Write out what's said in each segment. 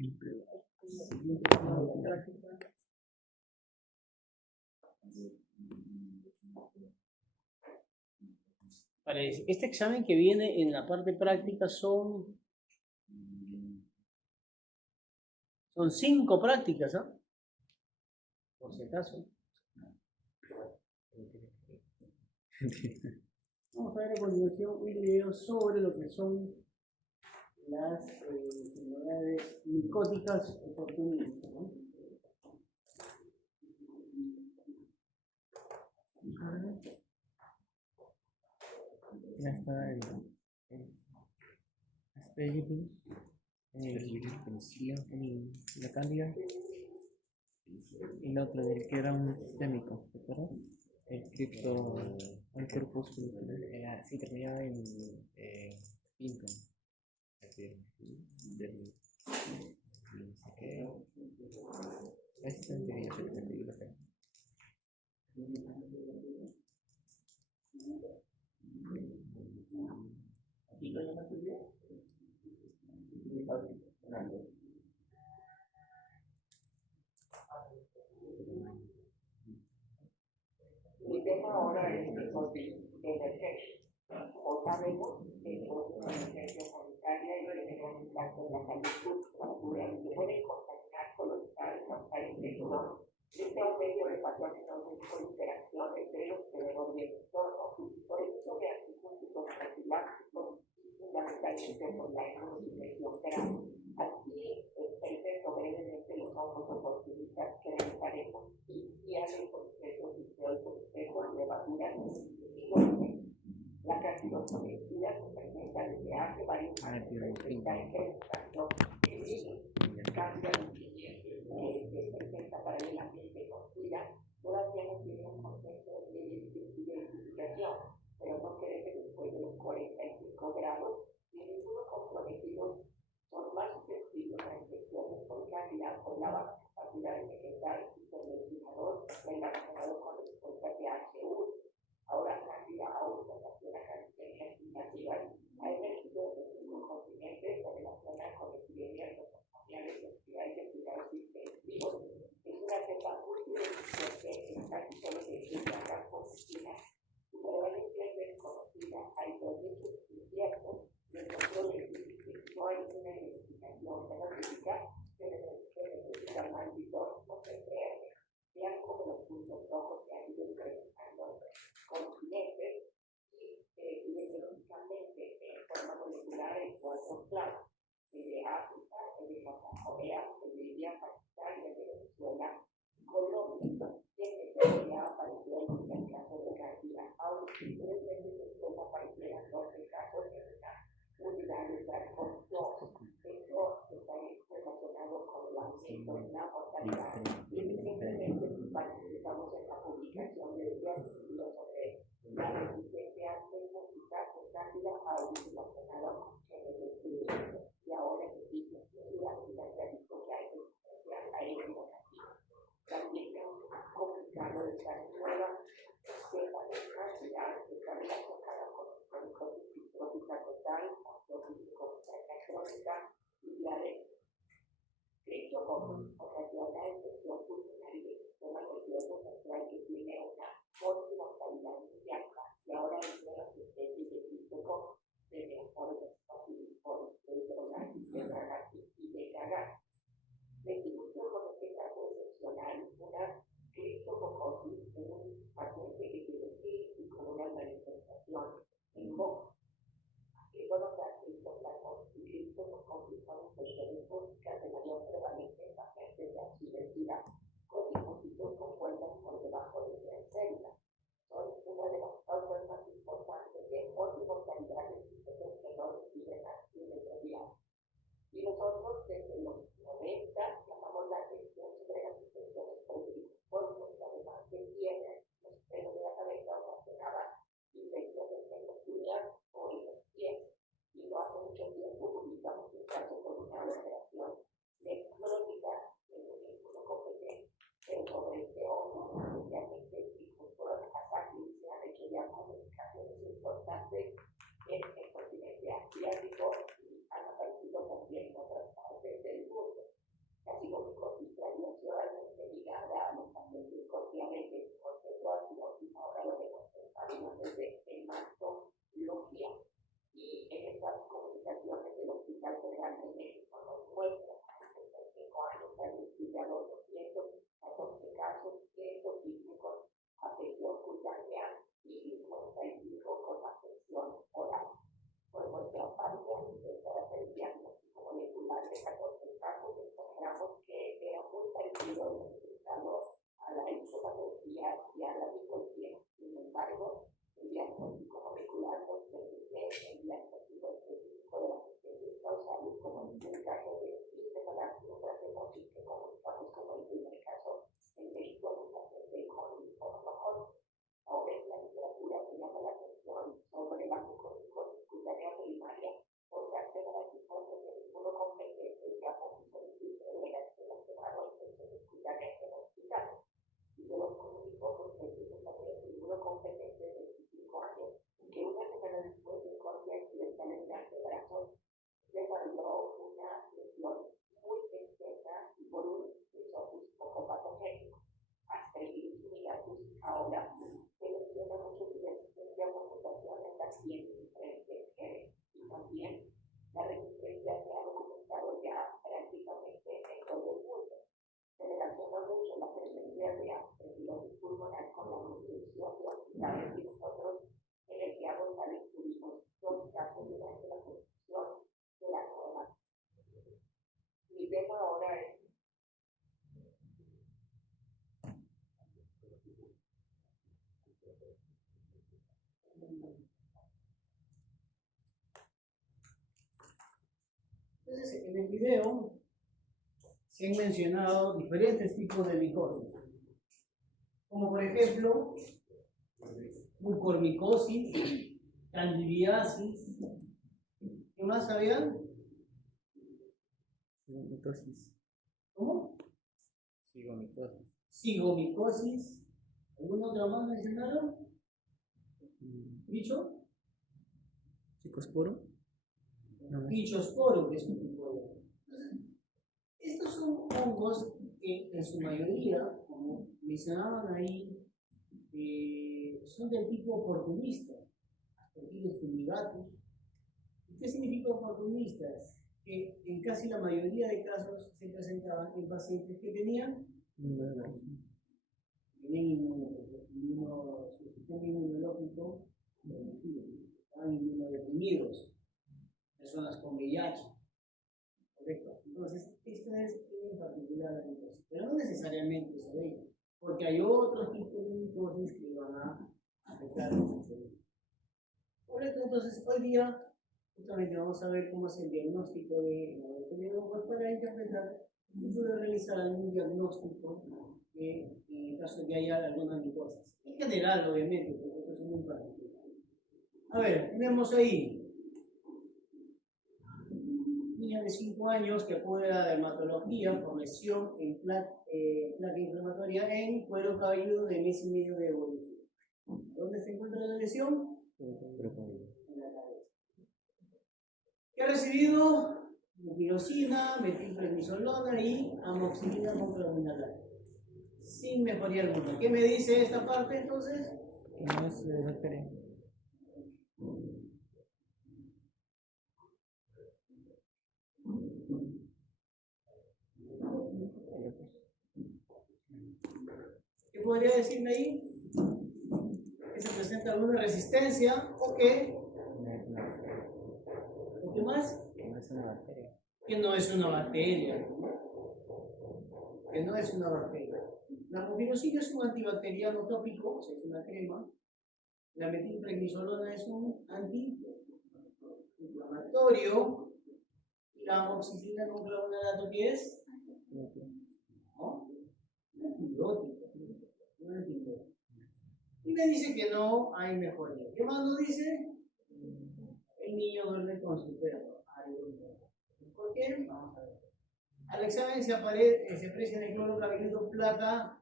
Siguiente examen de práctica. Para este examen que viene en la parte práctica son 5 prácticas, ¿ah? Por si acaso. Vamos a ver a continuación un video sobre lo que son las enfermedades micóticas oportunistas, ¿no? Ya está el Aspergillus, el penicilio, la cándida y la otra del que era un sistémico, ¿te acuerdas? El cripto, el corpúsculo, sí terminaba en pinto, del no sé qué, este debería ser el libro. El tema ahora es el COVID-19. Como sabemos, el COVID-19 sanitaria y tenemos impacto en la salud pública que puede contaminar colocar, causar infección. Este aumento de patógenos de interacción entre los alrededor del entorno. Por eso de antibióticos profilácticos, fundamentalmente por la inmunosupresión grave. Así, presento brevemente los hongos oportunistas que realizaremos y hacen procesos fisiológicos de levaduras y la cardiología se presenta desde hace varios años. Está en presentación de virus, cáncer que se presenta paralelamente con SIDA. Todavía no tiene un concepto de identificación, pero no cree que después de los 45 grados, ninguno comprometido son más susceptibles a infecciones por cándida por la baja capacidad de vegetal y por ventilador relacionado con respuestas de H1. Ahora cándida aún ocasiona cancerígenas significativas. Ha emergido desde los continentes se relaciona con epidemias patrimoniales de actividades de cuidados intensivos. Es una cepa muy resistente en casi solo de llagas positivas. Su prevalencia es desconocida. Hay dos hechos inciertos del control del virus. No hay una identificación genómica que necesita un antitóxico PCR. Vean cómo los puntos rojos se han ido incrementando continentes y ideológicamente en forma molecular en 4 claros: el de África, el de Corea, el de India, Pakistán y el de Venezuela. Colombia tiene ya apareció en el caso de Cándida, aunque 3 meses después aparecieron 12 casos de la unidad de SARS-CoV-2. Esto está relacionado con el aumento en la mortalidad. Y evidentemente participamos en la publicación de artículos sobre la resistencia leucócica de Cándida aún relacionada con genes de estudio. Y ahora existe la financiamiento que hay resistencia a inmunoterapia. También es complicado esta nueva cepa de Cándida que está relacionada con crónica total, crónica crónica y diabetes. Criptococcus ocasiona infección pulmonar y del sistema nervioso central que tiene una mortalidad muy alta y ahora hay nuevas especies de criptococcus de neoformes, faciliformes, de y de cagar. Decimos como este caso excepcional una criptococcus en un paciente que tiene SIDA y con una manifestación en boca. Que todas las criptococcus y criptococcus son infecciones fúngicas de mayor prevalencia en pacientes Entonces, en el video se han mencionado diferentes tipos de micosis, como por ejemplo, mucormicosis, candidiasis. ¿Qué más sabían? Mitosis. ¿Cómo? Sigomitosis. Cigomicosis. ¿Alguna otra más mencionaron? ¿Bicho? Psicosporo. No, Bichosporo, que es un tipo de... Entonces, estos son hongos que en su mayoría, como mencionaban ahí, son del tipo oportunista, Aspergillus fumigatus. ¿Qué significa oportunistas? Que en casi la mayoría de casos se presentaban en pacientes que tenían su sistema inmunológico reducido, estaban inmunodeprimidos, personas con VIH, ¿correcto? Entonces, esto es en particular la micosis, pero no necesariamente se ve, porque hay otros tipos de micosis que van a afectar el cerebro. Correcto, entonces hoy día justamente vamos a ver cómo es el diagnóstico de hongos para interpretar y poder realizar algún diagnóstico en el caso de que haya alguna micosis. En general, obviamente, porque esto es muy particular. A ver, tenemos ahí niña de 5 años que acude a dermatología por lesión en placa inflamatoria en cuero cabelludo de mes y medio de evolución. ¿Dónde se encuentra la lesión? En la cabeza. ¿Qué ha recibido? Tirosina, metilprednisolona y amoxicilina con clorminaldehido. Sin mejoría alguna. ¿Qué me dice esta parte entonces? no es bacteria. ¿Qué podría decirme ahí? Que se presenta alguna resistencia o que... ¿O qué más? No es una bacteria. Que no es una bacteria. Que no es una bacteria. La mopiroxina es un antibacteriano tópico, o sea, es una crema. La metilprednisolona es un antiinflamatorio. Y la amoxicilina con clorminaldehido, ¿qué es? ¿No? Un antibiótico. Un antibiótico. Y me dice que no hay mejoría. ¿Qué más nos dice? El niño duerme con su perro. ¿Por qué? Vamos a ver. Al examen se aprecia en el cloro cabelludo placa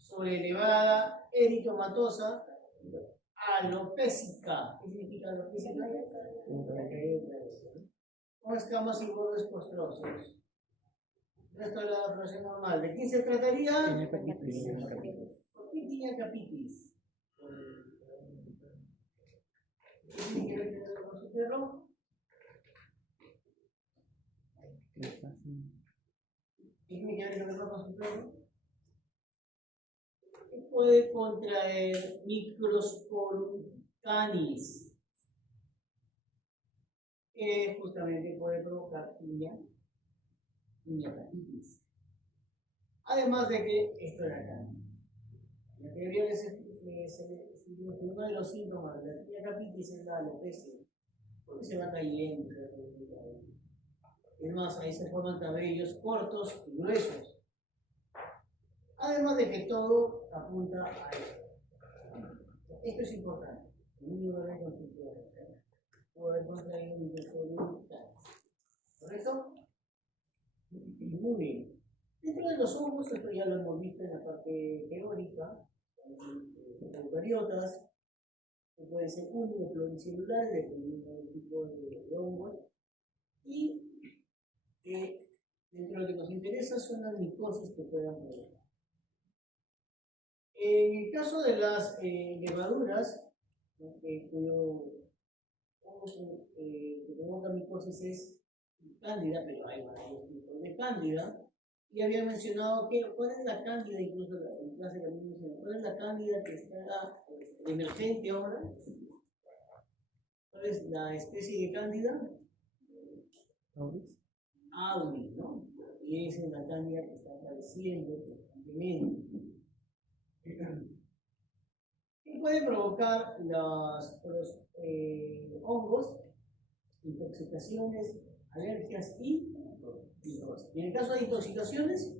sobreelevada, eritomatosa, alopésica. ¿Qué significa alopésica? Con escamas y bordes costrosos. El resto de la floración normal. ¿De quién se trataría? Tiene capitis. ¿Por qué tiene capitis? ¿Qué tiene que ver con su perro? ¿Qué tiene que ver con su perro? ¿Qué puede contraer Microsporum canis? Que justamente puede provocar piñatapitis. Además de que esto era canis. La teoría uno de los síntomas de la piñatapitis es la alopecia, porque se va cayendo. Es más, ahí se forman cabellos cortos y gruesos. Además de que todo apunta a esto. Esto es importante. El niño duerme con su perro. Puede haber contraído un microsporum canis. ¿Correcto? Muy bien. Dentro de los hongos, esto ya lo hemos visto en la parte teórica, eucariotas, que pueden ser únicos pluricelulares, dependiendo del tipo de hongos, y dentro de lo que nos interesa son las micosis que puedan provocar. En el caso de las levaduras, ¿no? Cuyo hongo que provoca micosis es cándida, pero hay varios tipos de cándida. Y había mencionado que, ¿cuál es la cándida? Incluso en clase también mencionó, ¿cuál es la cándida que está emergente ahora? ¿Cuál es la especie de cándida? Auris, ¿no? Y esa es la cándida que está apareciendo constantemente. ¿Qué puede provocar los hongos? Intoxicaciones alergias y micosis. Y en el caso de intoxicaciones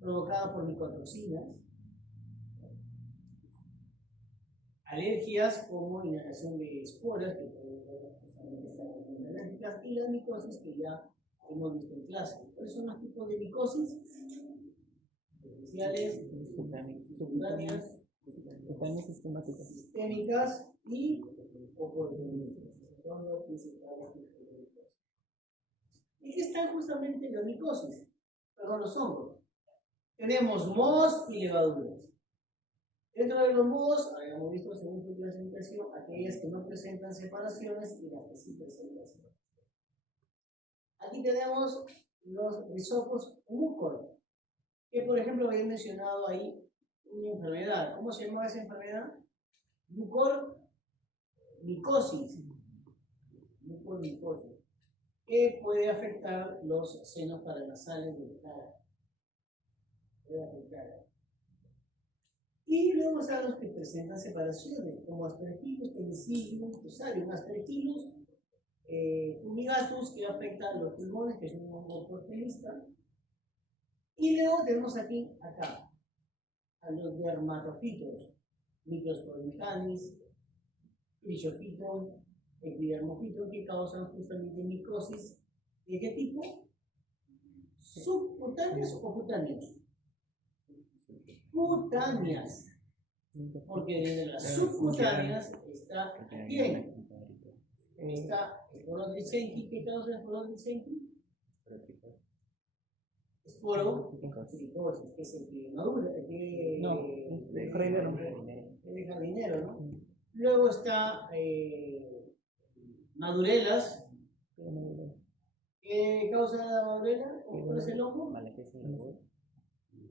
provocadas por micotoxinas, alergias como inhalación de esporas, que provocan justamente estas reacciones alérgicas, y la micosis que ya hemos visto en clase. ¿Cuáles son los tipos de micosis? Superficiales, subcutáneas, sistémicas y oportunistas. Son los principales tipos de micosis. ¿Y qué están justamente las micosis? Perdón, los hongos. Tenemos mohos y levaduras. Dentro de los mohos, habíamos visto según su clasificación, aquellas que no presentan separaciones y las que sí presentan separaciones. Aquí tenemos los rizopos mucor, que por ejemplo había mencionado ahí una enfermedad. ¿Cómo se llama esa enfermedad? Mucormicosis. Mucormicosis, que puede afectar los senos paranasales del cara. Puede afectar. Y luego están los que presentan separaciones, como Aspergillus, Penicillium, Fusarium, Aspergillus fumigatus, que afecta a los pulmones, que es un hongo oportunista. Y luego tenemos acá, a los dermatofitos, Microsporumcanis, Cryophyton, Epidermophyton, que causan justamente micosis. ¿De qué tipo? ¿Subcutáneas o cutáneas? Cutáneas, porque desde las subcutáneas está bien. Está Sporodrisenki. ¿Qué causa Sporodrisenki? Esporotricosis, que es el que madura, el que es jardinero, ¿no? Luego está madurelas. ¿Qué causa la madurela? ¿Cuál es el hongo?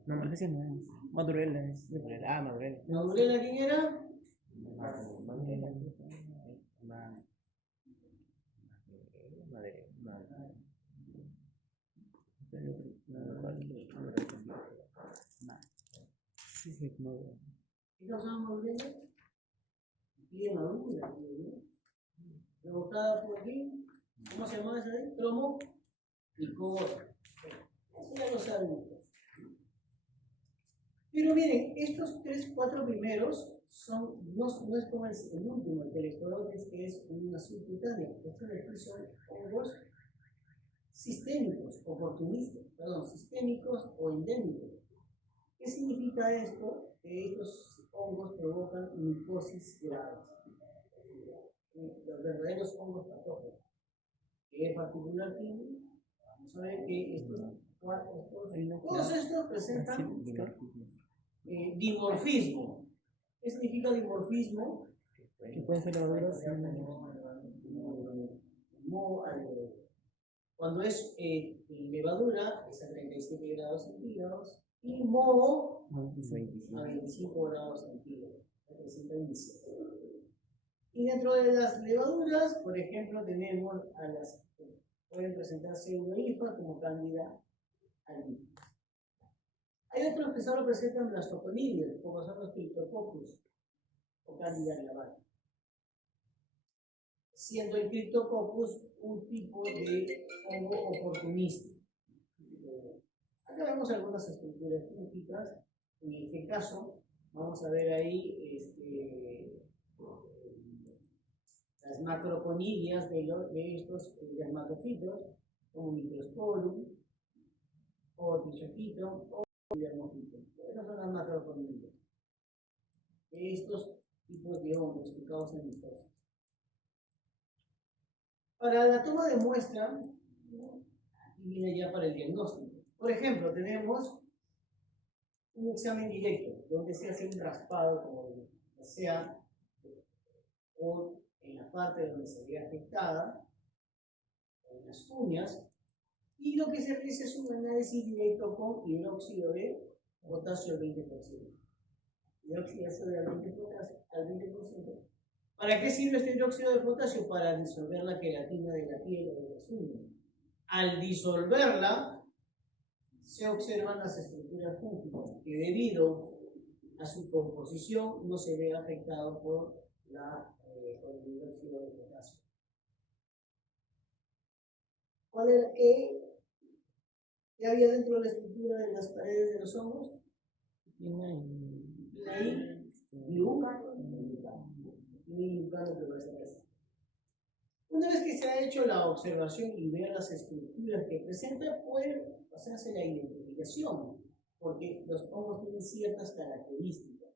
No, Malasia no es. Madurela es. Madurela. ¿Madurela quién era? ¿Qué causa la madurela? Pide madura, ¿no? Provocada por aquí. ¿Cómo se llama esa de? Cromo y cobre. Eso ya lo saben. Pero miren, estos 4 primeros no es como el último, el telesporosis, que es una subcutánea. Estos después son hongos sistémicos, sistémicos o endémicos. ¿Qué significa esto? Que estos hongos provocan micosis graves. Los verdaderos hongos patógenos. Que en particular tienen, vamos a ver que todos estos presentan dimorfismo. ¿Qué significa dimorfismo? Que pueden ser levaduras. Cuando es levadura es a 37 grados centígrados y moho a 25 grados centígrados. Y dentro de las levaduras, por ejemplo, tenemos a las que pueden presentar pseudohifa como Candida albicans. Hay otros que solo presentan blastoconidios, como son los Cryptococcus o Candida glabrata, siendo el Cryptococcus un tipo de hongo oportunista. Acá vemos algunas estructuras fúngicas. En este caso, vamos a ver ahí las macroconidias de estos dermatofitos, como Microsporum, o Cryophyton, o Epidermophyton. Esas son las macroconidias de estos tipos de hongos que causan micosis. Para la toma de muestra, aquí viene ya para el diagnóstico. Por ejemplo, tenemos un examen directo, donde se hace un raspado, como sea, o en la parte donde se ve afectada, en las uñas, y lo que se realiza es un análisis directo con hidróxido de potasio al 20%. Hidróxido al 20%. ¿Para qué sirve este hidróxido de potasio? Para disolver la queratina de la piel o de las uñas. Al disolverla, se observan las estructuras fúngicas que debido a su composición no se ve afectado por el hidróxido de potasio. ¿Cuál era qué había dentro de la estructura de las paredes de los hongos? Y ahí, una vez que se ha hecho la observación y ver las estructuras que presenta, puede hacerse la identificación, porque los hongos tienen ciertas características.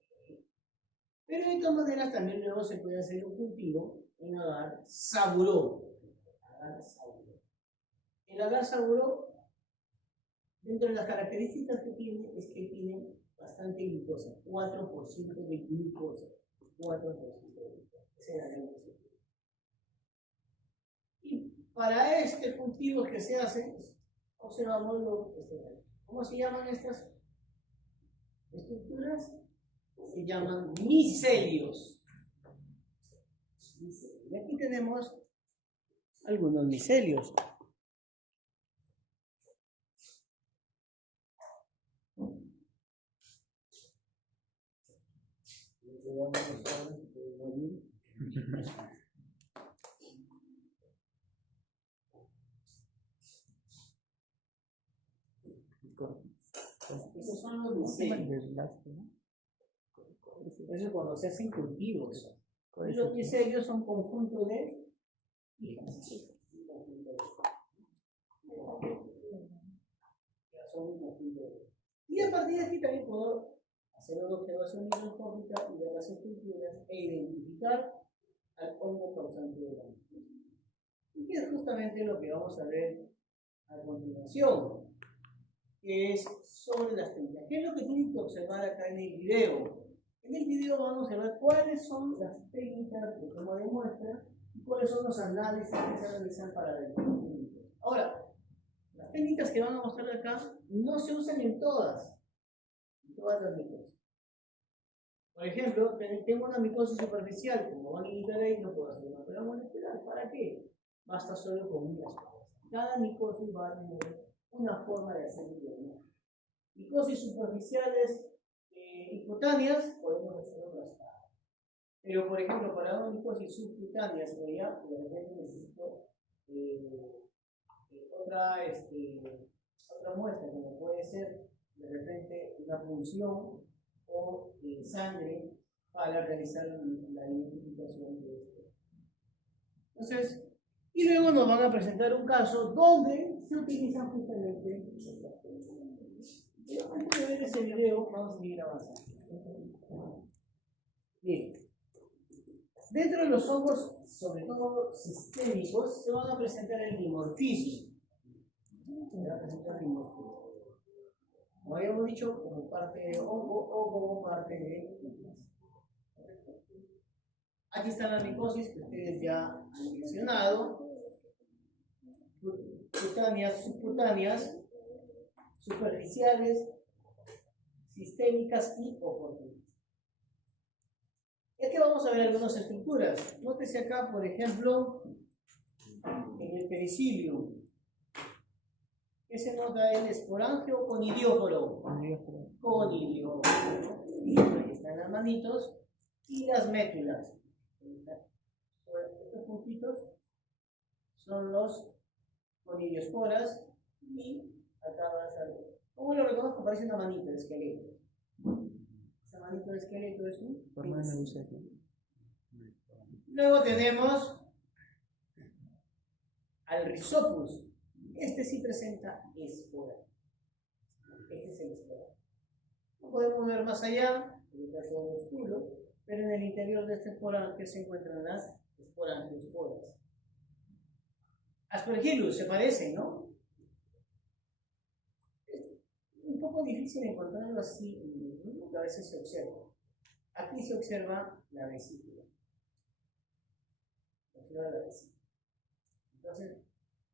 Pero de todas maneras también luego se puede hacer un cultivo en agar saburó. El agar saburó, dentro de las características que tiene, es que tiene bastante glucosa, 4% de glucosa. 4% de glucosa. Esa es la glucosa. Y para este cultivo que se hace, observamos ¿cómo se llaman estas estructuras? Se llaman micelios. Y aquí tenemos algunos micelios. Esos son los micelios. Eso es cuando se hacen cultivos. Y los micelios son conjuntos de hijas. Y a partir de aquí también puedo hacer una observación microscópica y ver las estructuras e identificar al hongo causante de daño. Y que es justamente lo que vamos a ver a continuación, que es sobre las técnicas. ¿Qué es lo que tienen que observar acá en el video? En el video vamos a ver cuáles son las técnicas de toma de muestra y cuáles son los análisis que se realizan para ver. Ahora, las técnicas que van a mostrar acá no se usan en todas las micosis. Por ejemplo, tengo una micosis superficial, como van a indicar ahí, no puedo hacer una prueba molecular. ¿Para qué? Basta solo con unas pruebas. Cada micosis va a tener una forma de hacer el diagnóstico. Micosis superficiales y cutáneas, podemos hacer otras pruebas. Pero, por ejemplo, para una micosis subcutánea, ya de repente necesito otra muestra, como puede ser de repente una punción o sangre para realizar la identificación de esto. Entonces, y luego nos van a presentar un caso donde se utilizan justamente estas técnicas. Pero antes de ver ese video, vamos a seguir avanzando. Bien. Dentro de los hongos, sobre todo sistémicos, se van a presentar el dimorfismo. Como habíamos dicho, como parte de hongo o como parte de hongos. Aquí están las micosis que ustedes ya han mencionado: cutáneas, subcutáneas, superficiales, sistémicas y oportunistas. Y aquí vamos a ver algunas estructuras. Nótese acá, por ejemplo, en el pericilium. ¿Qué se nota? ¿El esporangio o conidióforo? Conidióforo. Ahí están las manitos y las métulas. Estos puntitos son los conidiosporas y acá va a salir. ¿Cómo lo reconozco? Parece una manita de esqueleto. Esa manita de esqueleto es un forma de medusa. Luego tenemos al Rhizopus. Este sí presenta espora. Este es el espora. No podemos ver más allá, el caso oscuro, pero en el interior de este esporangio se encuentran las esporangiosporas. Aspergillus se parecen, ¿no? Es un poco difícil encontrarlo así, porque a veces se observa. Aquí se observa la vesícula. Entonces,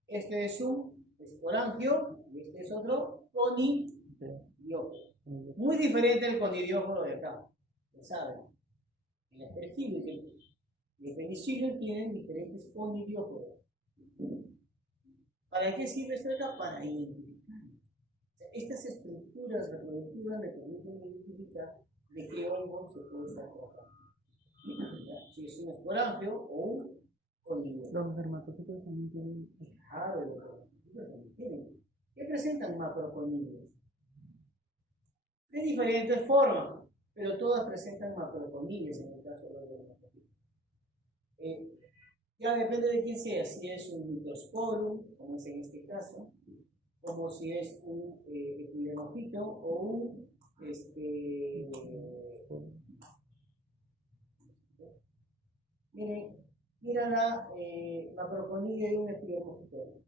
este es un esporangio y este es otro conidióforo. Muy diferente al conidióforo de acá. Ya saben, el aspergillus y el penicillium tienen diferentes conidióforos. ¿Para qué sirve esto de acá? Para identificar. O sea, estas estructuras reproductivas le permiten identificar de qué hongo se puede estar tratando. Si es un esporangio o un conidióforo. Los dermatocitos también tienen. Claro. Miren, ¿qué presentan macroconillas? De diferentes formas, pero todas presentan macroconillas en el caso de los dermatofitos. Ya depende de quién sea, si es un microsporum, como es en este caso, como si es un epidermofito o un miren, mira la macroconilla de un epidermofito.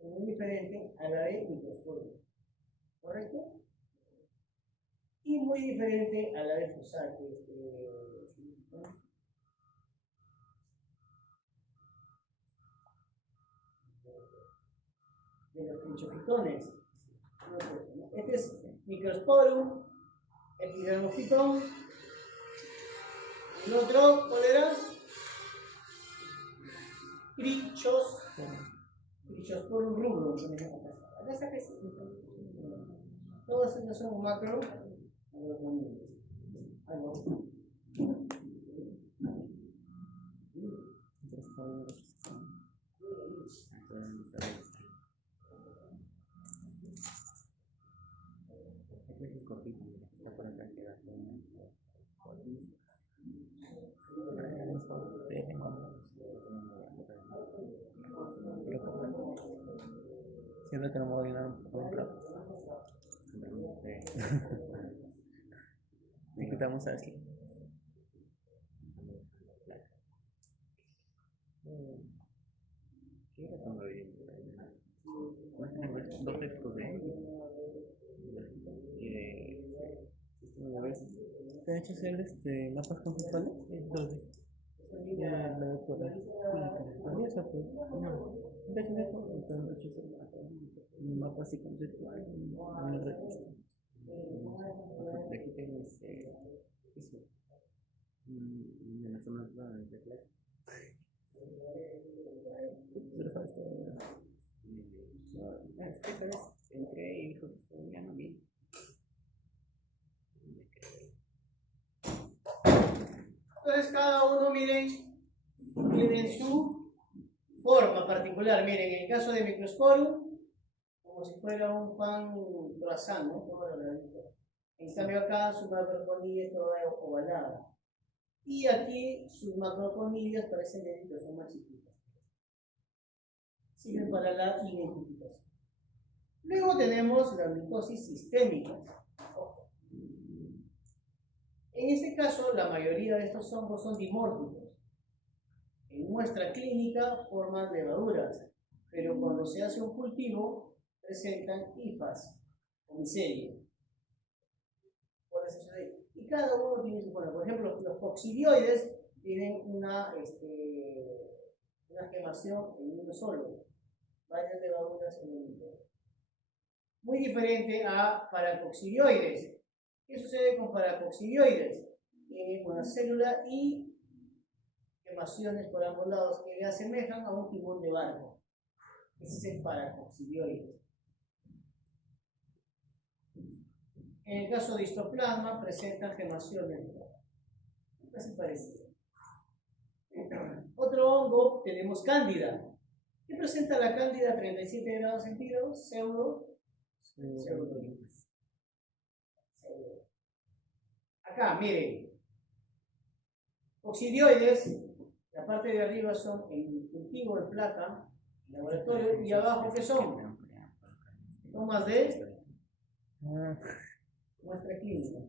Es muy diferente a la de microsporum, ¿correcto? Y muy diferente a la de fusate. De los pinchofitones. Este es microsporum, epidermofitón. El otro, ¿cuál era? Crichosporum rubrum. Acá está que todas estas son macro. Siento que no me voy a llenar un poco de y quitamos así. ¿Qué era cuando dos textos ¿te han hecho hacer mapas conceptuales? La doctora. Eso pues, no. De hecho, un mapa así conceptual en una revista. De aquí tengo eso. Me la zona de clase. Pero sabes todo. Esta vez entré y dijo que ya no bien. Entonces cada uno, miren, tiene su forma particular. Miren, en el caso de microsporum, como si fuera un pan croissant, ¿no? En cambio acá su macroconilla es toda ovalada. Y aquí sus macroconillas parecen deditos, son más chiquitas. Sirven para la identificación. Luego tenemos las mitosis sistémicas. En este caso, la mayoría de estos hongos son dimórficos. En muestra clínica forman levaduras, pero cuando se hace un cultivo presentan hifas o micelia. Y cada uno tiene su forma. Por ejemplo, los coccidioides tienen una quemación en uno solo, varias levaduras en el mismo. Muy diferente a paracoccidioides. ¿Qué sucede con paracoccidioides? Tienen una célula y quemaciones por ambos lados que le asemejan a un timón de barco. Ese es el paracoccidioides. En el caso de histoplasma presentan quemaciones casi parecidas. Otro hongo tenemos cándida. ¿Qué presenta la cándida a 37 grados centígrados? Pseudo. Acá, miren. Coccidioides, la parte de arriba son el cultivo de plata, el laboratorio, y abajo, ¿qué son? Tomas de muestra clínica.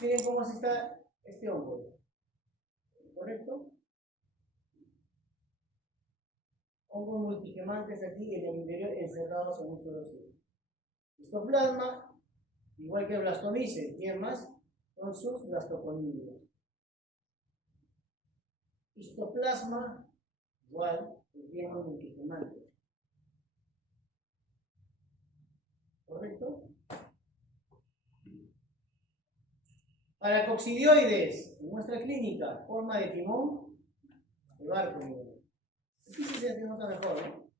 Miren cómo se está este hongo. ¿Correcto? Hongos multigemantes aquí en el interior encerrados en un solo sitio. Histoplasma, igual que blastomices, ¿quién más? Son sus blastoconillas. Histoplasma, igual, el multigemante. ¿Correcto? Paracoccidioides, en muestra clínica, forma de timón de barco. Aquí se nota mejor, ¿no?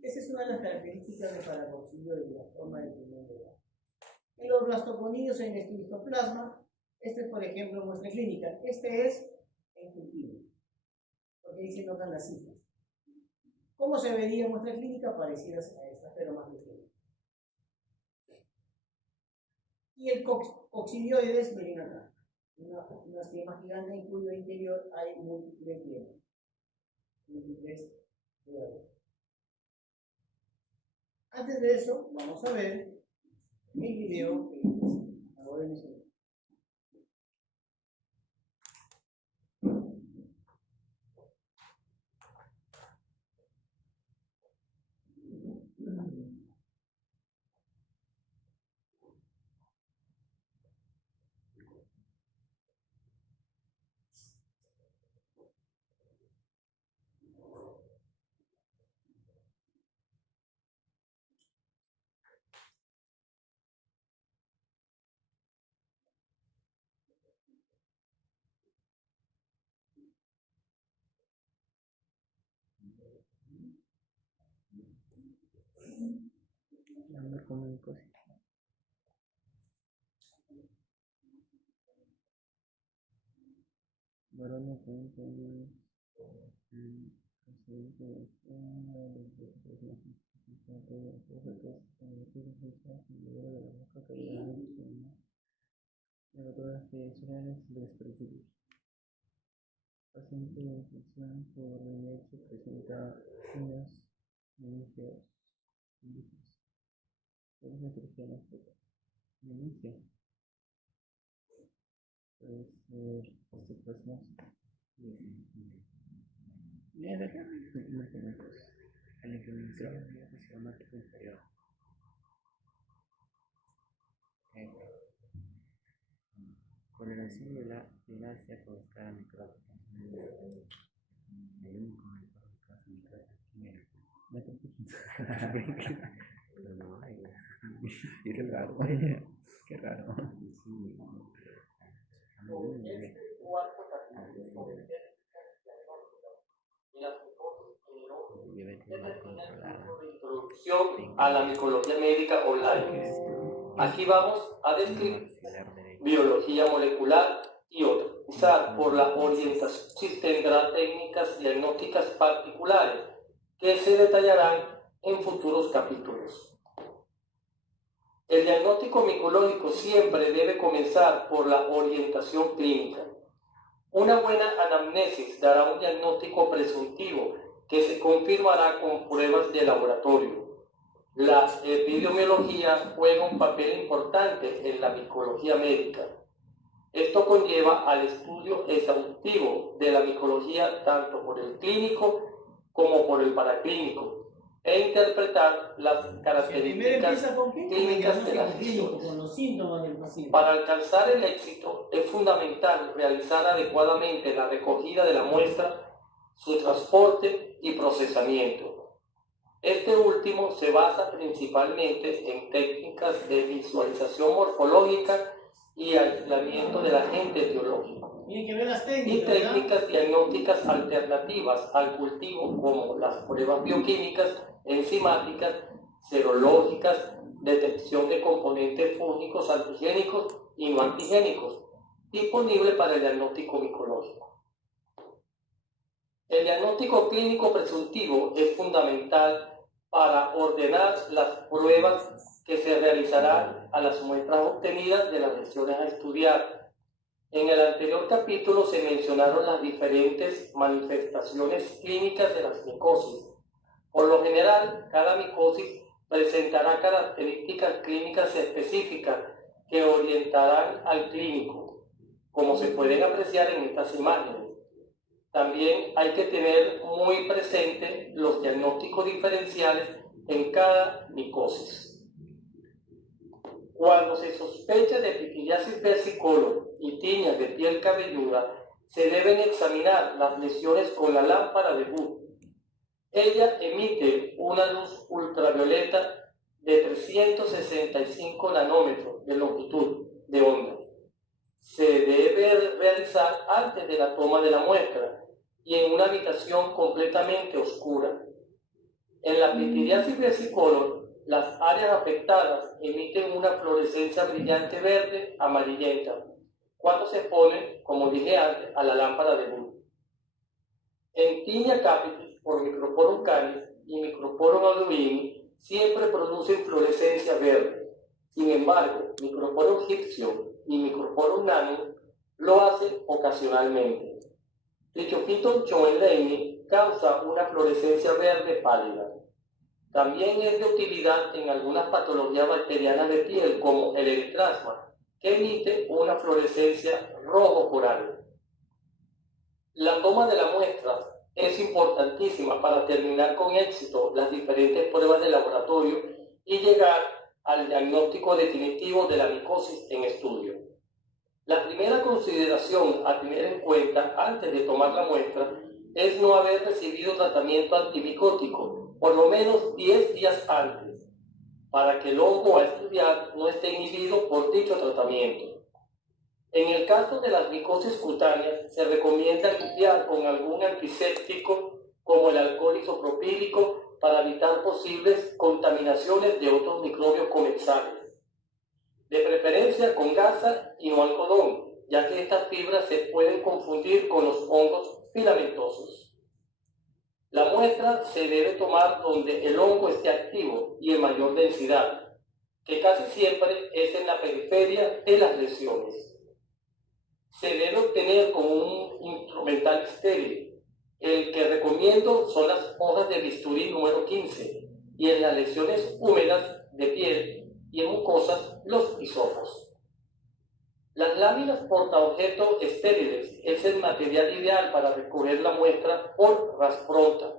Esa es una de las características de paracoccidioides, la forma de timón de barco. En los blastoconillos en el histoplasma, este es por ejemplo muestra clínica. Este es en en cultivo. Porque ahí se notan las cifras. ¿Cómo se vería muestra clínica parecidas a estas, pero más pequeñas? Y el coccidioides, miren acá, una esquema gigante en cuyo interior hay múltiples hielos. Antes de eso, vamos a ver el video que acabo de mencionar. Paciente de infección por VIH presenta unas meningos indígenas. ¿Cuál es la cirugía más frecuente? Meningia. Puede ser histoplasmosis. Medicamentos. El inflamatorio sistemático inferior. Coloración de la Asia provocada necrosis. El único medicamento que hace necrosis no hay. Qué raro. Qué raro. Introducción a la micología médica online. Aquí vamos a describir biología molecular y optimizar por la orientación tendrá técnicas diagnósticas particulares que se detallarán en futuros capítulos. El diagnóstico micológico siempre debe comenzar por la orientación clínica. Una buena anamnesis dará un diagnóstico presuntivo que se confirmará con pruebas de laboratorio. La epidemiología juega un papel importante en la micología médica. Esto conlleva al estudio exhaustivo de la micología tanto por el clínico como por el paraclínico e interpretar las características clínicas de las lesiones. Con los síntomas del paciente. Para alcanzar el éxito es fundamental realizar adecuadamente la recogida de la muestra, su transporte y procesamiento. Este último se basa principalmente en técnicas de visualización morfológica y aislamiento del agente biológico Tienen que ver las y técnicas, técnicas diagnósticas alternativas al cultivo como las pruebas bioquímicas, enzimáticas, serológicas, detección de componentes fúngicos antigénicos y no antigénicos, disponible para el diagnóstico micológico. El diagnóstico clínico presuntivo es fundamental para ordenar las pruebas que se realizarán a las muestras obtenidas de las lesiones a estudiar. En el anterior capítulo se mencionaron las diferentes manifestaciones clínicas de las micosis. Por lo general, cada micosis presentará características clínicas específicas que orientarán al clínico, como se pueden apreciar en estas imágenes. También hay que tener muy presente los diagnósticos diferenciales en cada micosis. Cuando se sospecha de pityriasis versicolor y tiñas de piel cabelluda, se deben examinar las lesiones con la lámpara de Wood. Ella emite una luz ultravioleta de 365 nanómetros de longitud de onda. Se debe realizar antes de la toma de la muestra y en una habitación completamente oscura. En la pityriasis versicolor, las áreas afectadas emiten una fluorescencia brillante verde amarillenta cuando se exponen, como dije antes, a la lámpara de Wood. En Tinea capitis por Microporum canis y Microporum albuini siempre producen fluorescencia verde. Sin embargo, Microporum gypsum y Microporum nanum lo hacen ocasionalmente. Trichophyton choenleini causa una fluorescencia verde pálida. También es de utilidad en algunas patologías bacterianas de piel, como el eritrasma, que emite una fluorescencia rojo coral. La toma de la muestra es importantísima para terminar con éxito las diferentes pruebas de laboratorio y llegar al diagnóstico definitivo de la micosis en estudio. La primera consideración a tener en cuenta antes de tomar la muestra es no haber recibido tratamiento antimicótico por lo menos 10 días antes, para que el hongo a estudiar no esté inhibido por dicho tratamiento. En el caso de las micosis cutáneas, se recomienda limpiar con algún antiséptico como el alcohol isopropílico para evitar posibles contaminaciones de otros microbios comensales. De preferencia con gasa y no algodón, ya que estas fibras se pueden confundir con los hongos filamentosos. La muestra se debe tomar donde el hongo esté activo y en mayor densidad, que casi siempre es en la periferia de las lesiones. Se debe obtener con un instrumental estéril. El que recomiendo son las hojas de bisturí número 15 y en las lesiones húmedas de piel y en mucosas los hisopos. Las láminas portaobjeto estériles es el material ideal para recoger la muestra por raspronta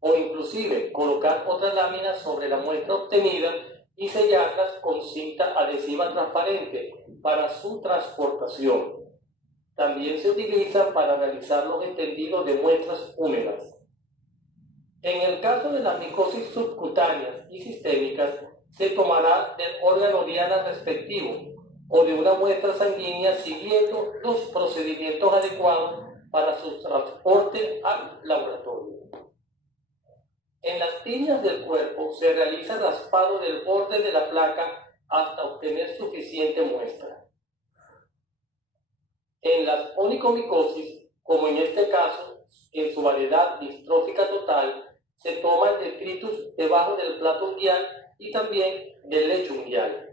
o inclusive colocar otras láminas sobre la muestra obtenida y sellarlas con cinta adhesiva transparente para su transportación. También se utiliza para realizar los entendidos de muestras húmedas. En el caso de las micosis subcutáneas y sistémicas, se tomará del órgano diana respectivo o de una muestra sanguínea siguiendo los procedimientos adecuados para su transporte al laboratorio. En las tiñas del cuerpo se realiza raspado del borde de la placa hasta obtener suficiente muestra. En las onicomicosis, como en este caso, en su variedad distrófica total, se toma el detritus debajo del plato unguial y también del lecho unguial.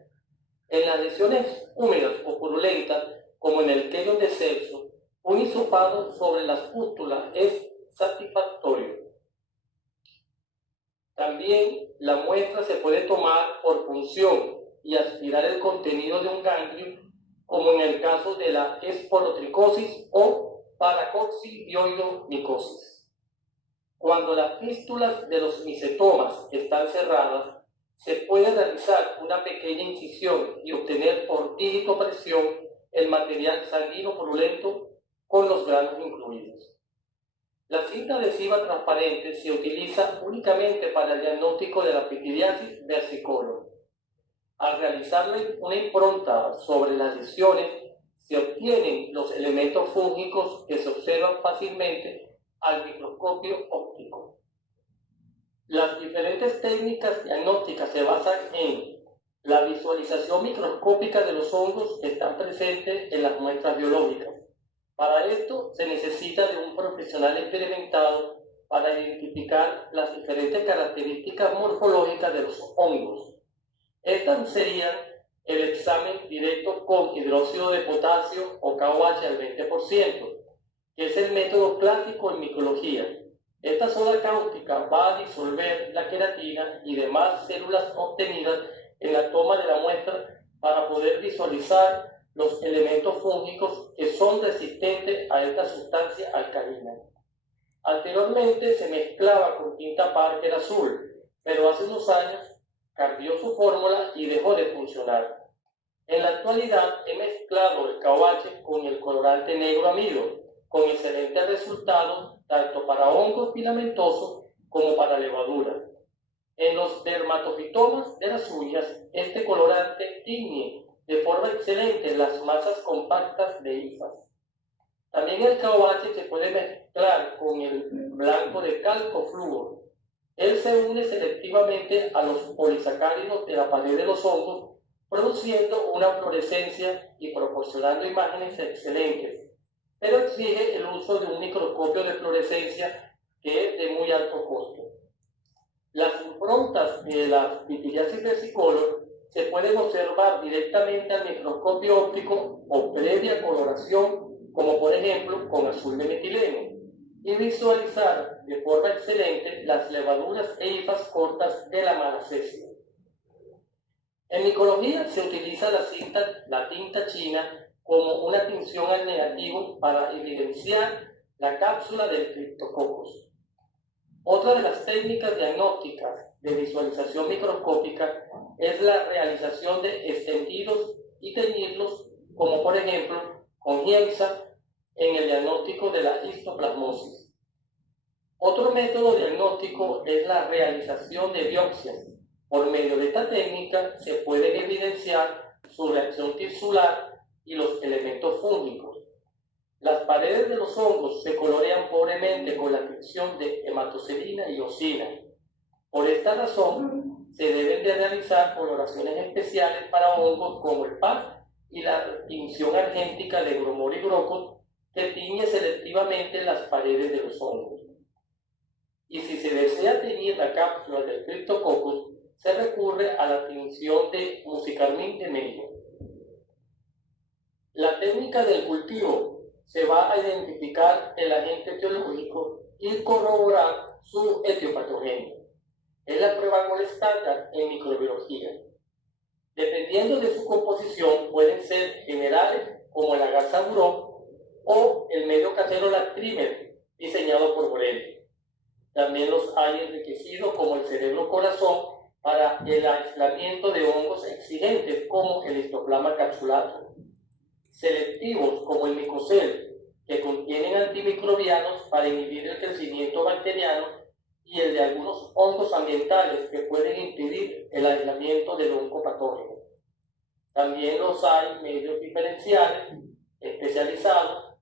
En las lesiones húmedas o purulentas, como en el queyon de Celso, un hisopado sobre las pústulas es satisfactorio. También la muestra se puede tomar por punción y aspirar el contenido de un ganglio, como en el caso de la esporotricosis o paracoccidioidomicosis. Cuando las fístulas de los micetomas están cerradas, se puede realizar una pequeña incisión y obtener por digitopresión el material sanguíneo purulento con los granos incluidos. La cinta adhesiva transparente se utiliza únicamente para el diagnóstico de la pityriasis versicolor. Al realizarle una impronta sobre las lesiones, se obtienen los elementos fúngicos que se observan fácilmente al microscopio óptico. Las diferentes técnicas diagnósticas se basan en la visualización microscópica de los hongos que están presentes en las muestras biológicas. Para esto se necesita de un profesional experimentado para identificar las diferentes características morfológicas de los hongos. Estas serían el examen directo con hidróxido de potasio o KOH al 20%, que es el método clásico en micología. Esta soda cáustica va a disolver la queratina y demás células obtenidas en la toma de la muestra para poder visualizar los elementos fúngicos que son resistentes a esta sustancia alcalina. Anteriormente se mezclaba con tinta Parker azul, pero hace unos años cambió su fórmula y dejó de funcionar. En la actualidad he mezclado el KOH con el colorante negro amido, con excelentes resultados tanto para hongos filamentosos como para levaduras. En los dermatofitomas de las uñas, este colorante tiñe de forma excelente las masas compactas de hifas. También el KOH se puede mezclar con el blanco de calcofluor. Él se une selectivamente a los polisacáridos de la pared de los hongos, produciendo una fluorescencia y proporcionando imágenes excelentes. pero exige el uso de un microscopio de fluorescencia que es de muy alto costo. Las improntas de la pitiriasis versicolor se pueden observar directamente al microscopio óptico o previa coloración, como por ejemplo con azul de metileno, y visualizar de forma excelente las levaduras e hifas cortas de la malacesia. En micología se utiliza la tinta china como una tinción al negativo para evidenciar la cápsula del Cryptococcus. Otra de las técnicas diagnósticas de visualización microscópica es la realización de extendidos y teñirlos, como por ejemplo con Giemsa en el diagnóstico de la histoplasmosis. Otro método diagnóstico es la realización de biopsias. Por medio de esta técnica se pueden evidenciar su reacción tisular y los elementos fúngicos. Las paredes de los hongos se colorean pobremente con la tinción de hematocerina y osina. Por esta razón, se deben de realizar coloraciones especiales para hongos como el PAC y la tinción argéntica de Gromor y Grocos, que tiñe selectivamente las paredes de los hongos. Y si se desea teñir la cápsula del Cryptococcus, se recurre a la tinción de Musicarmín de Mello. La técnica del cultivo se va a identificar el agente etiológico y corroborar su etiopatogenia. Es la prueba gold estándar en microbiología. Dependiendo de su composición, pueden ser generales como el agar saburón o el medio casero Lactrimer, diseñado por Borelli. También los hay enriquecidos como el cerebro corazón para el aislamiento de hongos exigentes como el histoplasma capsulatum. Selectivos como el micocel, que contienen antimicrobianos para inhibir el crecimiento bacteriano, y el de algunos hongos ambientales que pueden impedir el aislamiento del hongo patógeno. También los hay medios diferenciales, especializados,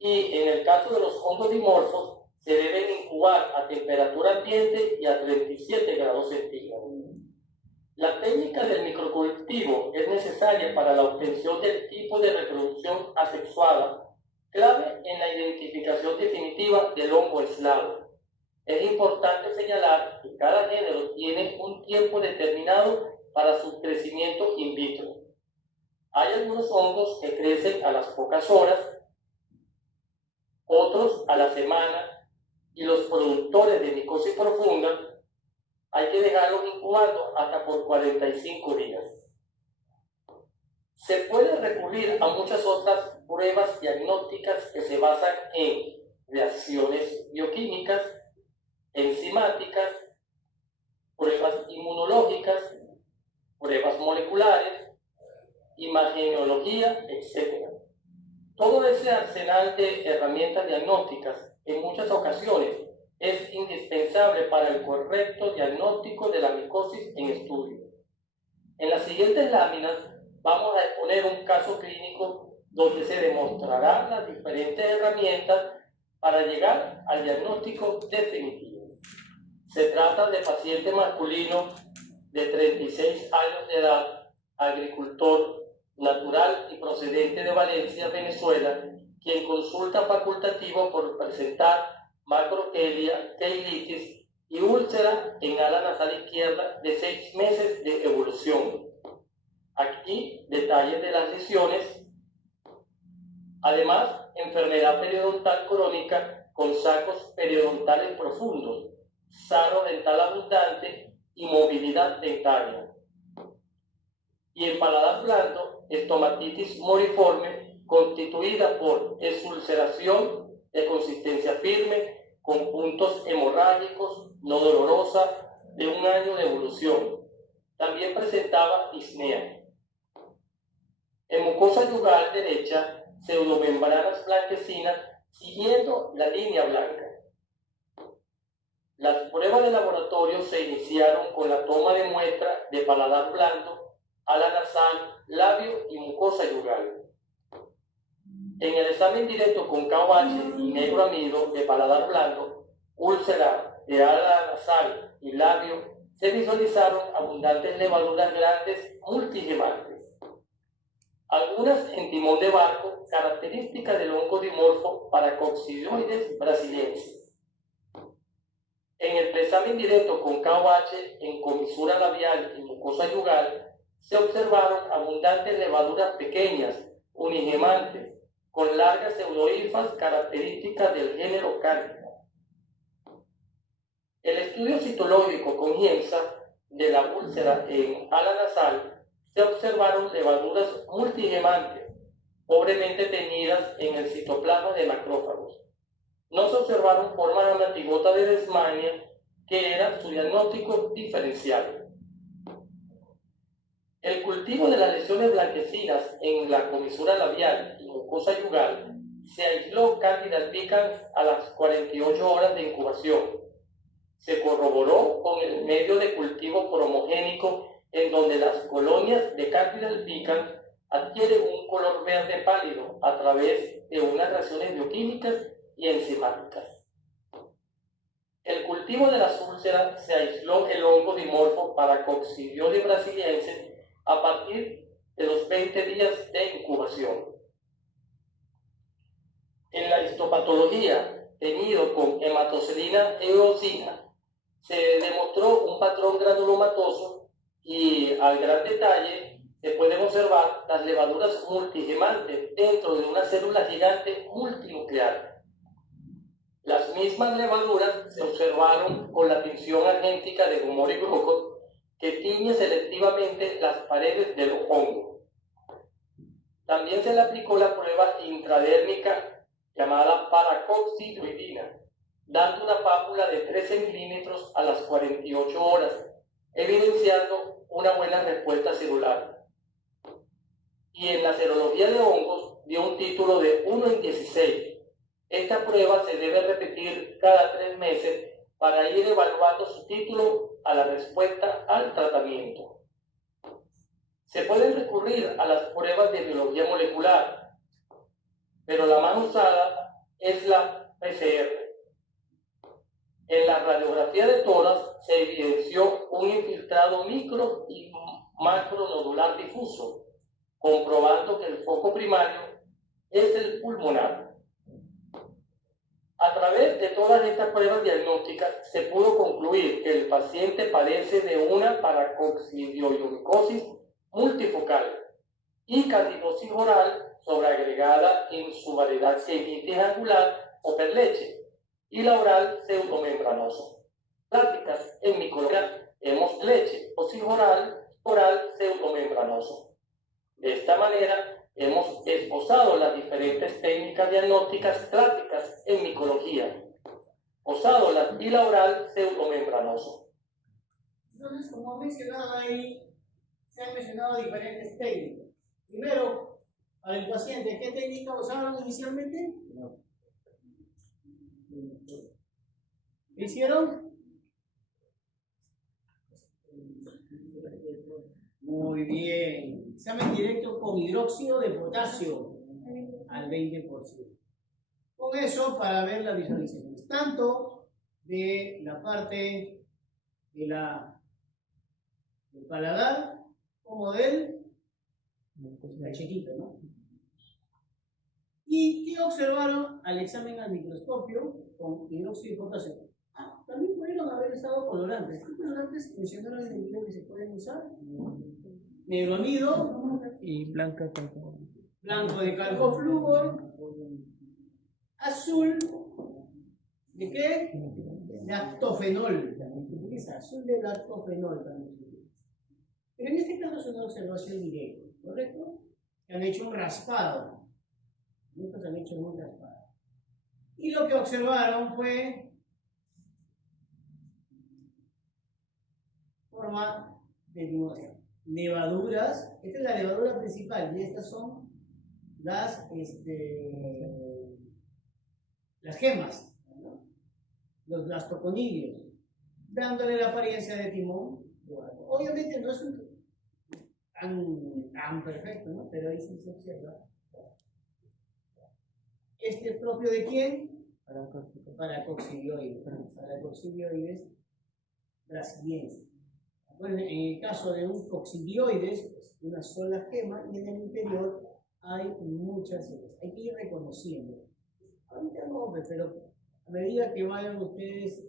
y en el caso de los hongos dimorfos, se deben incubar a temperatura ambiente y a 37 grados centígrados. La técnica del microcultivo es necesaria para la obtención del tipo de reproducción asexuada, clave en la identificación definitiva del hongo aislado. Es importante señalar que cada género tiene un tiempo determinado para su crecimiento in vitro. Hay algunos hongos que crecen a las pocas horas, otros a la semana, y los productores de micosis profunda hay que dejarlos incubando hasta por 45 días. Se puede recurrir a muchas otras pruebas diagnósticas que se basan en reacciones bioquímicas, enzimáticas, pruebas inmunológicas, pruebas moleculares, imagenología, etc. Todo ese arsenal de herramientas diagnósticas en muchas ocasiones es indispensable para el correcto diagnóstico de la micosis en estudio. En las siguientes láminas vamos a exponer un caso clínico donde se demostrarán las diferentes herramientas para llegar al diagnóstico definitivo. Se trata de paciente masculino de 36 años de edad, agricultor, natural y procedente de Valencia, Venezuela, quien consulta facultativo por presentar macroquelia, keilitis y úlcera en ala nasal izquierda de 6 meses de evolución. Aquí detalles de las lesiones. Además, enfermedad periodontal crónica con sacos periodontales profundos, sarro dental abundante y movilidad dentaria. Y en paladar blando, estomatitis moriforme constituida por exulceración de consistencia firme con puntos hemorrágicos, no dolorosa, de 1 año de evolución. También presentaba disnea. En mucosa yugal derecha, pseudomembranas blanquecinas siguiendo la línea blanca. Las pruebas de laboratorio se iniciaron con la toma de muestra de paladar blando, ala nasal, labio y mucosa yugal. En el examen directo con KOH y negro amido de paladar blando, úlcera de ala nasal y labio, se visualizaron abundantes levaduras grandes multigemantes. Algunas levaduras en timón de barco, característica del oncodimorfo Paracoccidioides brasiliensis. En el examen directo con KOH en comisura labial y mucosa yugal, se observaron abundantes levaduras pequeñas, unigemantes, con largas pseudohifas características del género Candida. El estudio citológico con GIEMSA de la úlcera en ala nasal, se observaron levaduras multigemantes, pobremente teñidas en el citoplasma de macrófagos. No se observaron formas amatigota de desmania, que era su diagnóstico diferencial. El cultivo de las lesiones blanquecinas en la comisura labial y mucosa yugal se aisló Candida albicans a las 48 horas de incubación. Se corroboró con el medio de cultivo promogénico en donde las colonias de Candida albicans adquieren un color verde pálido a través de unas reacciones bioquímicas y enzimáticas. El cultivo de las úlceras se aisló el oncodimorfo Paracoccidioides brasiliensis a partir de los 20 días de incubación. En la histopatología, teñido con hematocerina eosina, se demostró un patrón granulomatoso y al gran detalle se pueden observar las levaduras multigemantes dentro de una célula gigante multinuclear. Las mismas levaduras se observaron con la tinción argéntica de Gomori Grocott, que tiñe selectivamente las paredes del hongo. También se le aplicó la prueba intradérmica llamada paracoccidioidina, dando una pápula de 13 milímetros a las 48 horas, evidenciando una buena respuesta celular. Y en la serología de hongos dio un título de 1 en 16. Esta prueba se debe repetir cada 3 meses para ir evaluando su título a la respuesta al tratamiento. Se pueden recurrir a las pruebas de biología molecular, pero la más usada es la PCR. En la radiografía de tórax se evidenció un infiltrado micro y macronodular difuso, comprobando que el foco primario es el pulmonar. A través de todas estas pruebas diagnósticas se pudo concluir que el paciente padece de una paracoccidioidomicosis multifocal y candidosis oral sobreagregada en su variedad cenitis angular o perleche y la oral pseudomembranoso. Prácticas en micología hemos leche o oral pseudomembranoso. De esta manera hemos esbozado las diferentes técnicas diagnósticas clásicas en micología, usado la pila oral pseudomembranoso. Entonces, como mencionaba ahí, se han mencionado diferentes técnicas. Primero, para el paciente, ¿qué técnica usaron inicialmente? ¿Qué hicieron? Muy bien. Examen directo con hidróxido de potasio al 20%. Con eso, para ver las visualizaciones, tanto de la parte de del paladar como del cachetito, ¿no? ¿Y qué observaron al examen al microscopio con hidróxido de potasio? También pudieron haber estado colorantes. ¿Qué colorantes mencionaron en el video que se pueden usar? Neuronido y blanco de calcoflúor, azul ¿de qué? Lactofenol. Es azul de lactofenol también. Pero en este caso es una observación directa, ¿correcto? Que han hecho un raspado. Estos han hecho un raspado. Y lo que observaron fue forma de levaduras. Esta es la levadura principal y estas son las gemas, ¿no? Los blastoconidios, dándole la apariencia de timón. Obviamente no es tan perfecto, ¿no? Pero ahí sí se observa. ¿Este es propio de quién? Paracoccidioides. Paracoccidioides brasiliensis. Bueno, en el caso de un coccidioides, pues una sola gema y en el interior hay muchas cosas. Hay que ir reconociendo. Ahorita no, pero a medida que vayan ustedes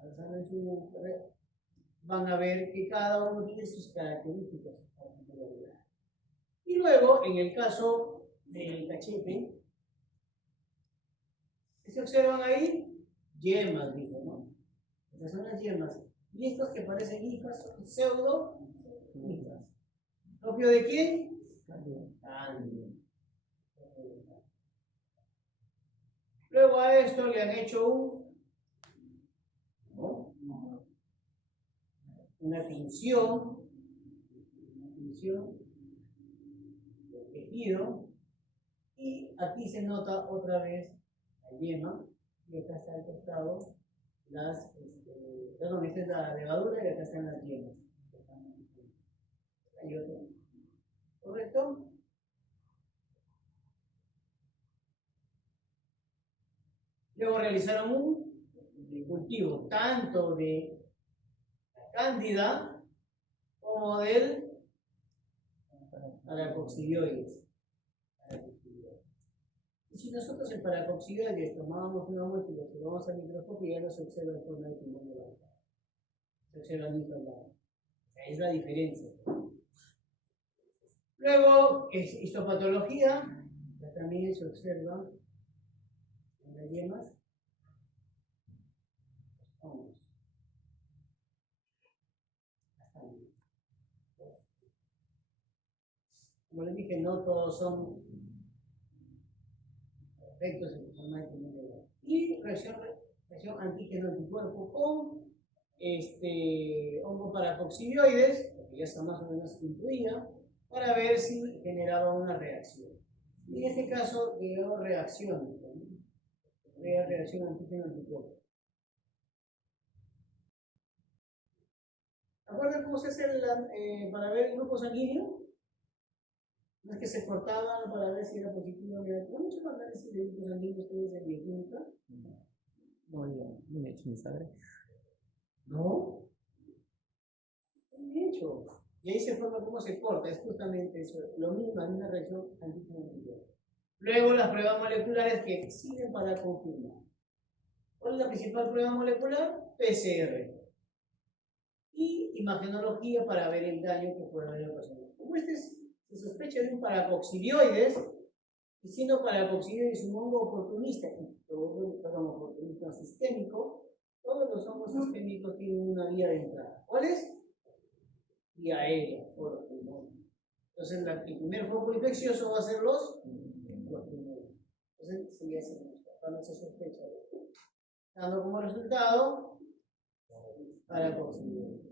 avanzando en su carrera, van a ver que cada uno tiene sus características, sus particularidades. Y luego, en el caso del cachete, ¿qué se observan ahí? Yemas, dijo, ¿no? Estas son las yemas. Y estos que parecen hifas son pseudo-hifas. ¿Propio de quién? Cándida. Luego a esto le han hecho una tinción del tejido, y aquí se nota otra vez la yema, y acá está al costado perdón, esta es la levadura y acá están las yemas. Hay otro. ¿Correcto? Luego realizaron un cultivo tanto de la cándida como del paracoxidioides. Y si nosotros el paracoxidioides tomábamos una muestra y lo observamos al microscopio, ya no se observa de forma de timón de blanca. Se observa en el lado. Esa es la diferencia. Luego, histopatología, también se observa en las yemas. Vamos. Como les dije, no todos son perfectos en forma de timón de blanca. Y reacción antígeno-anticuerpo con hongo paracoxidioides, que ya está más o menos incluida, para ver si generaba una reacción. Y en este caso, dio reacción antígeno-anticuerpo. ¿Acuerdan cómo se hace para ver el grupo sanguíneo? No es que se cortaban para ver si era positivo o negativo. ¿Han hecho análisis de grupos sanguíneos ustedes en bioquímica? No, yo he hecho mi saber. ¿No? Bien hecho. Y ahí se forma cómo se corta, es justamente eso, lo mismo, la misma reacción antígeno-anticuerpo. Luego las pruebas moleculares que sirven para confirmar. ¿Cuál es la principal prueba molecular? PCR. Y imagenología para ver el daño que puede haber ocasionado. Como se sospecha de un paracoxidioides, y siendo paracoxidioides un hongo oportunista, oportunista sistémico, todos los hongos sistémicos tienen una vía de entrada. ¿Cuál es? Vía aérea, por los pulmones. Entonces, el primer foco infeccioso va a ser los pulmones. Entonces, cuando se sospecha de esto, dando como resultado paracoxidioides.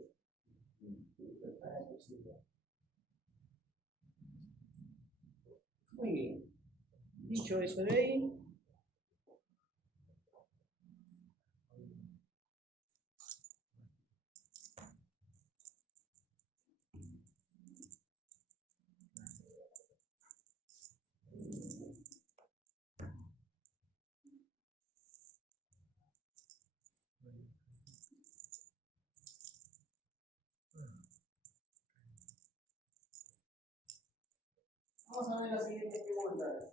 Muy bien. Dicho eso de ahí, vamos a ver la siguiente pregunta.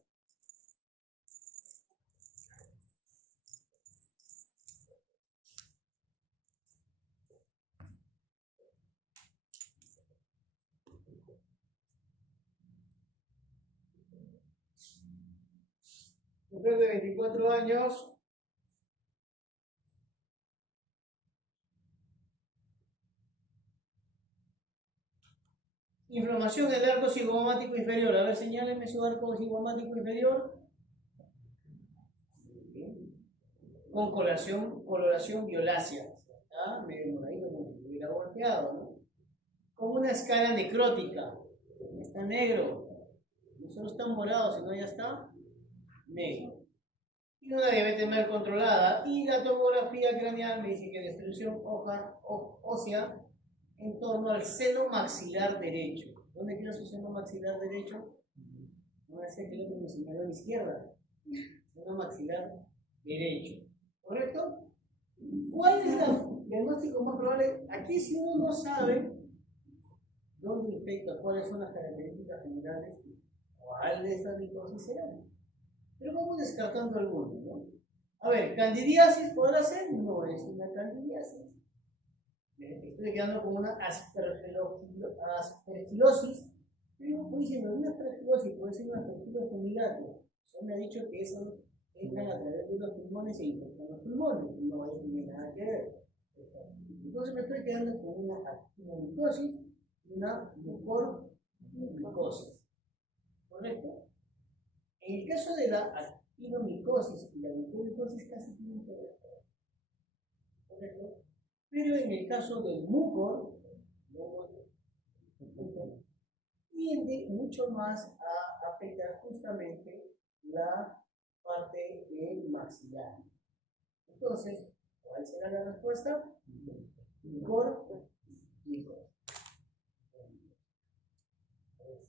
Mujer de 24 años, inflamación del arco cigomático inferior. A ver, señálenme su arco cigomático inferior. Con coloración violácea. ¿Ah? Medio moradito como si hubiera golpeado, ¿no? Con una escala necrótica. Está negro. No solo está morado, sino ya está negro. Y una diabetes mal controlada. Y la tomografía craneal me dice que destrucción ósea en torno al seno maxilar derecho. ¿Dónde queda su seno maxilar derecho? No va a ser que el otro me señaló a la izquierda. Seno maxilar derecho. ¿Correcto? ¿Cuál es el diagnóstico más probable? Aquí, si uno no sabe dónde infecta, cuáles son las características generales, ¿cuál de estas micosis será? Pero vamos descartando algunos, ¿no? A ver, candidiasis podrá ser, no es una candidiasis. Estoy quedando con una aspergilosis, pero voy diciendo, una aspergilosis puede ser una aspergilosis fumigatoria. Eso me ha dicho que eso entran a través de los pulmones e infectan los pulmones, no tiene nada que ver. Entonces me estoy quedando con una actinomicosis y una mucormicosis. ¿Correcto? En el caso de la actinomicosis y la mucormicosis casi tienen que ver. ¿Correcto? Pero en el caso del mucor, tiende mucho más a afectar justamente la parte del maxilar. Entonces, ¿cuál será la respuesta? Mucor, mucor.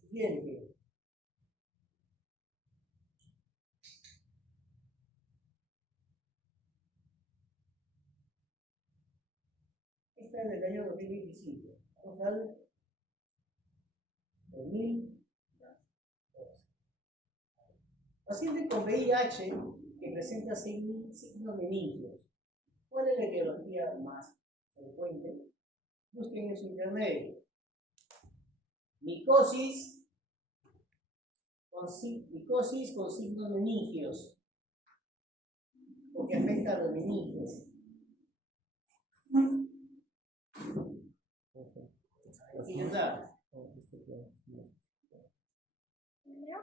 Siguiente. Esta es del año 2025. Vamos al 2012. Paciente con VIH que presenta signos meningios. ¿Cuál es la etiología más frecuente? Busquen en su internet. Micosis con signos meningios, porque afecta a los meninges. ¿Quién sabe? Primero,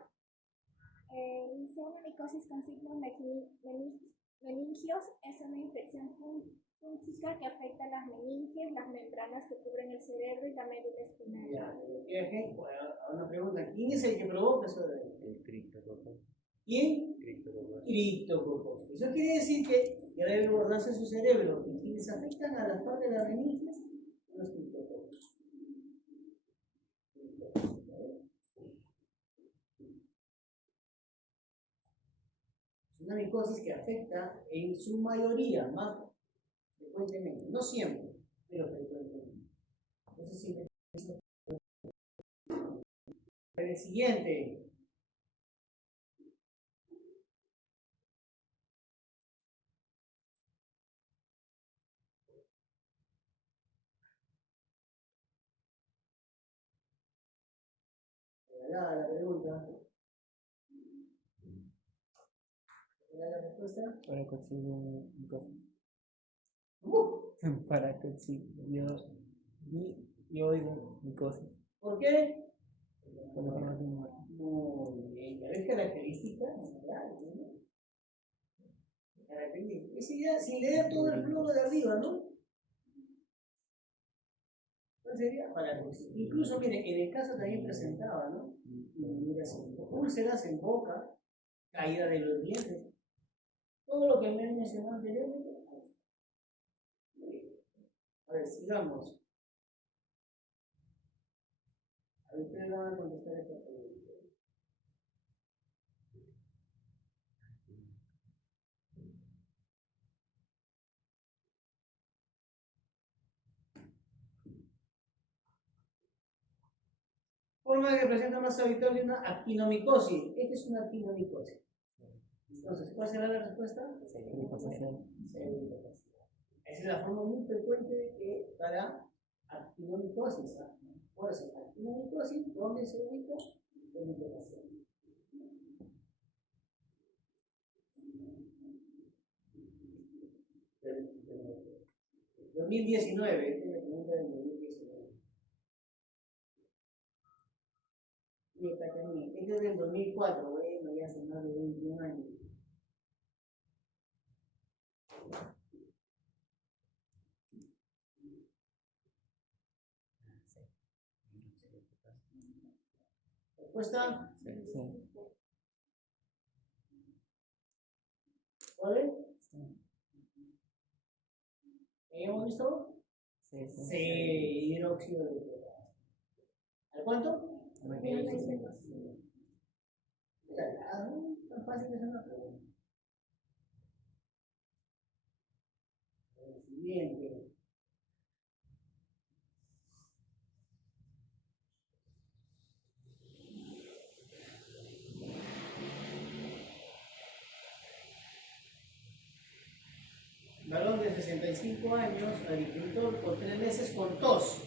dice una micosis con signos meningios es una infección fúngica que afecta las meninges, las membranas que cubren el cerebro y la médula espinal. Ya, una pregunta, ¿quién es el que provoca eso? ¿Quién? Criptococcus. Eso quiere decir que ya debe guardarse en su cerebro y quienes afectan a las partes de las meninges son los criptococcus. Es una micosis que afecta en su mayoría, más frecuentemente, no siempre, pero frecuentemente. Entonces, siempre. El siguiente. La pregunta. ¿La respuesta? Para conseguir micosis. ¿Cómo? Para conseguir yo digo micosis. ¿Por qué? Por la forma de un muerto. Muy bien, ya ves características, claro, ¿no? Características. Y si le da todo el floro de arriba, ¿no? Entonces sería para incluso, mire, en el caso también presentaba, ¿no? Úlceras en boca, caída de los dientes, todo lo que me han mencionado anteriormente. A ver, sigamos. A ver, ustedes van a contestar esta pregunta. Forma que presenta más habitual de una actinomicosis. Esta es una actinomicosis. Entonces, ¿cuál será la respuesta? Sedimentación. Esa es la forma muy frecuente que para actinomicosis. Por eso, actinomicosis, ¿dónde se ubica? Sedimentación. 2019, esta es la pregunta del 2019. Y esta también, esta es del 2004, bueno, ya hace más de 21 años. ¿Respuesta? ¿Cuál es? ¿Ya hemos visto? Sí, hidróxido de potasio. ¿Al cuánto? Tan fácil que es una pregunta. El siguiente. 5 años, agricultor por 3 meses con tos.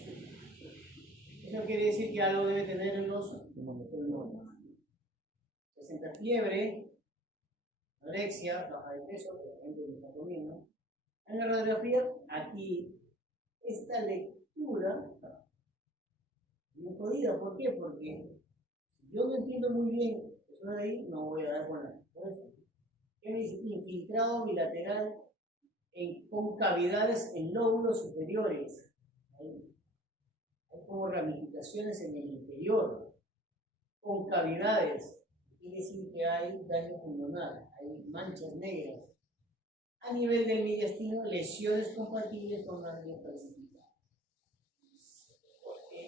Eso quiere decir que algo debe tener en los pulmones. Presenta fiebre, anorexia, baja de peso, que la gente no está comiendo. En la radiografía, aquí, esta lectura es muy jodida. ¿Por qué? Porque yo no entiendo muy bien eso de ahí, no voy a dar con la respuesta. ¿Qué me dice? Infiltrado bilateral con cavidades en lóbulos superiores. Hay como ramificaciones en el interior, con cavidades. Quiere decir que hay daño pulmonar, hay manchas negras. A nivel del mediastino, lesiones compatibles con ganglios calcificados.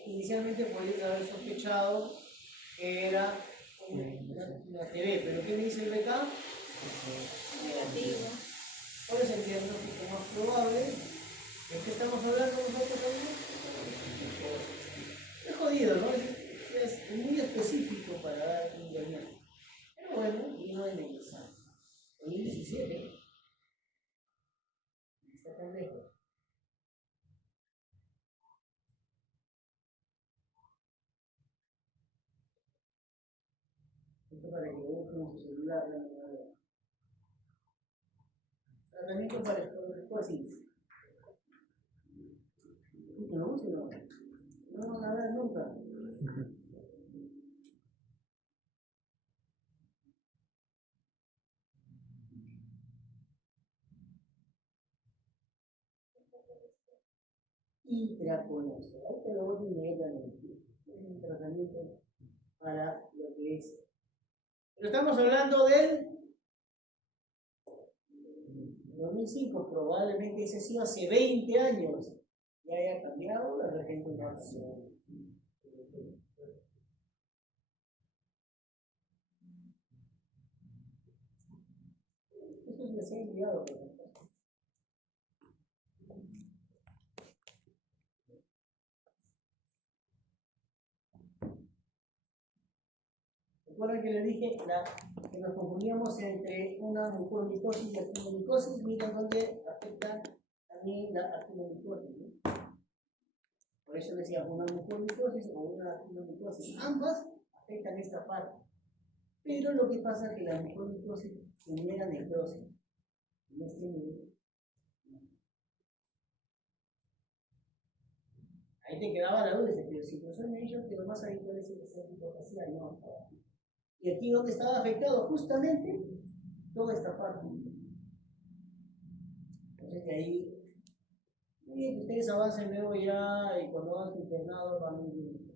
Inicialmente podríamos haber sospechado que era una TV, pero ¿qué me dice el BK? Negativo. Por eso el diagnóstico más probable es que estamos hablando nosotros también. Es jodido, ¿no? Es muy específico para dar un diagnóstico. Pero bueno, y no es necesario. 2017 está tan lejos. Esto para que busquen su celular, ¿no? Tratamiento para esclerosis. No, no, a ver, nunca. Intraconoso. Ahí te lo voy inmediatamente. Es un tratamiento para lo que es. Pero estamos hablando del 2005, probablemente ese sí hace 20 años. Ya haya cambiado, la gente no hace. Eso es recién enviado, por ejemplo. Recuerden que les dije que nos confundíamos entre una mucormicosis y actinomicosis. Miren dónde afecta también la actinomicosis, ¿no? Por eso decía una mucormicosis o una actinomicosis. Ambas afectan esta parte. Pero lo que pasa es que la mucormicosis genera necrosis. En este nivel. Ahí te quedaba la duda, pero si el profesor me ha dicho que lo más habitual es el cérvico facial, no. Y aquí donde estaba afectado justamente toda esta parte. Entonces de ahí, muy bien que ustedes avancen luego ya y cuando hagan su internado van muy bien.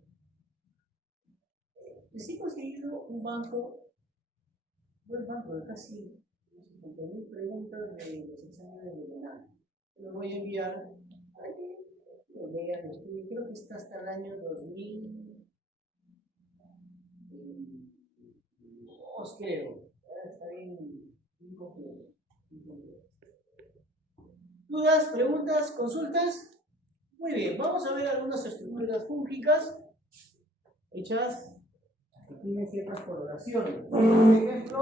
Les he conseguido un banco, buen banco de casi 50.000 preguntas de los exámenes de verano. Lo voy a enviar para que lo lean, lo estudien. Creo que está hasta el año 2000. Os creo, está bien incompleto. ¿Dudas, preguntas, consultas? Muy bien, vamos a ver algunas estructuras fúngicas hechas que tienen ciertas correlaciones. Por ejemplo,